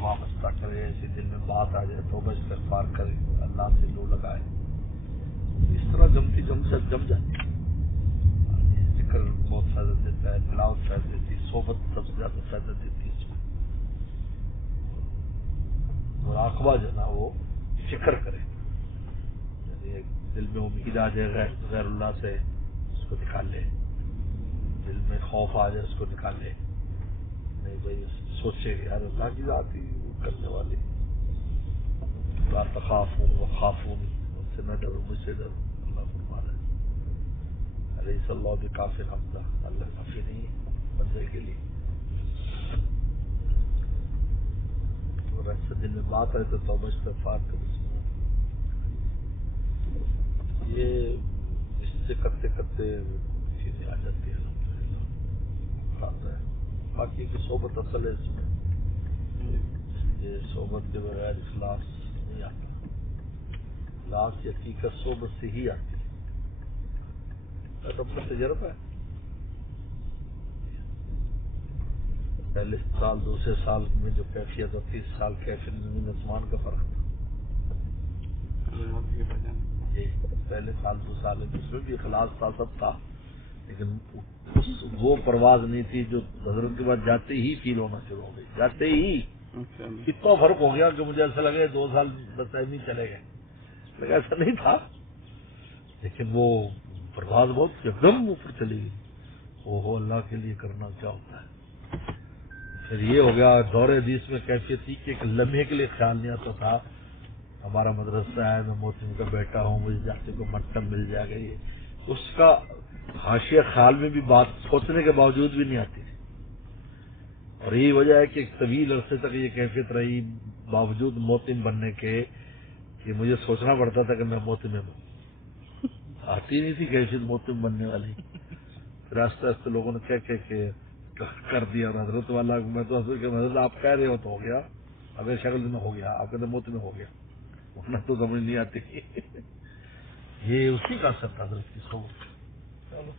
وابستہ کرے، ایسی دل میں بات آ جائے توبہ استغفار کرے، اللہ سے لو لگائے، اس طرح جمتی جم جاتی ہے۔ ذکر بہت فائدہ دیتا ہے، تلاوت فائدہ دیتی ہے، صحبت سب سے زیادہ فائدہ دیتی ہے اس میں۔ مراقبہ جو ہے نا وہ فکر کرے، یعنی دل میں امید آ جائے غیر اللہ سے، اس کو نکال لے، دل میں خوف آ جائے اس کو نکال لے، نہیں بھائی سوچے کہ یار اللہ کی ذات ہی کرنے والی، لا تخافون وخافون، ان سے نہ ڈرو مجھ سے ڈرو، اللہ فرما رہا ہے علیہ اللہ بکافٍ عبدہ، اللہ کافی نہیں ہے بندے کے لیے۔ اور ایسے دل میں بات آئے تو توبہ استغفار کرے، یہ اس سے کرتے کرتے چیزیں آ جاتی ہے الحمدللہ آتا ہے۔ باقی کی صحبت اصل ہے اس میں، یہ صحبت کے بغیر اخلاص نہیں آتا، اخلاص کی حقیقت صحبت سے ہی آتی ہے۔ اپنا تجربہ ہے، پہلے سال دوسرے سال میں جو کیفیت اور 30 سال کیفیت زمین آسمان کا فرق تھا۔ جی پہلے سال دو سال اس میں بھی اخلاص تھا، سب تھا، لیکن وہ پرواز نہیں تھی جو حضرت کے بعد جاتے ہی فیل ہونا شروع ہو گئی، جاتے ہی اتنا فرق ہو گیا کہ مجھے ایسا لگے 2 سال بس ایسے ہی چلے گئے، لیکن ایسا نہیں تھا، لیکن وہ پرواز بہت ایک دم اوپر چلی گئی۔ وہ اللہ کے لیے کرنا کیا ہوتا ہے۔ پھر یہ ہو گیا دور حدیث میں کیفیت تھی کہ ایک لمحے کے لیے خیال نہیں آتا تھا ہمارا مدرسہ ہے، میں محتم کا بیٹا ہوں، مجھے جاتے کو مکتب مل جائے گا، یہ اس کا حاشیہ خیال میں بھی بات سوچنے کے باوجود بھی نہیں آتی تھی، اور یہی وجہ ہے کہ ایک طویل عرصے تک یہ کیفیت رہی باوجود محتم بننے کے کہ مجھے سوچنا پڑتا تھا کہ میں محتم بنوں، آتی نہیں تھی کیفیت محتم بننے والی۔ پھر آہستہ آہستہ لوگوں نے کہ کر دیا، اور حضرت والا میں تو حضرت آپ کہہ رہے ہو تو ہو گیا، اگر شکل میں ہو گیا، آپ کہتے محتم میں ہو گیا، ورنہ تو سمجھ نہیں آتی۔ یہ اسی کا اثر تھا حضرت کی صحبت۔ چلو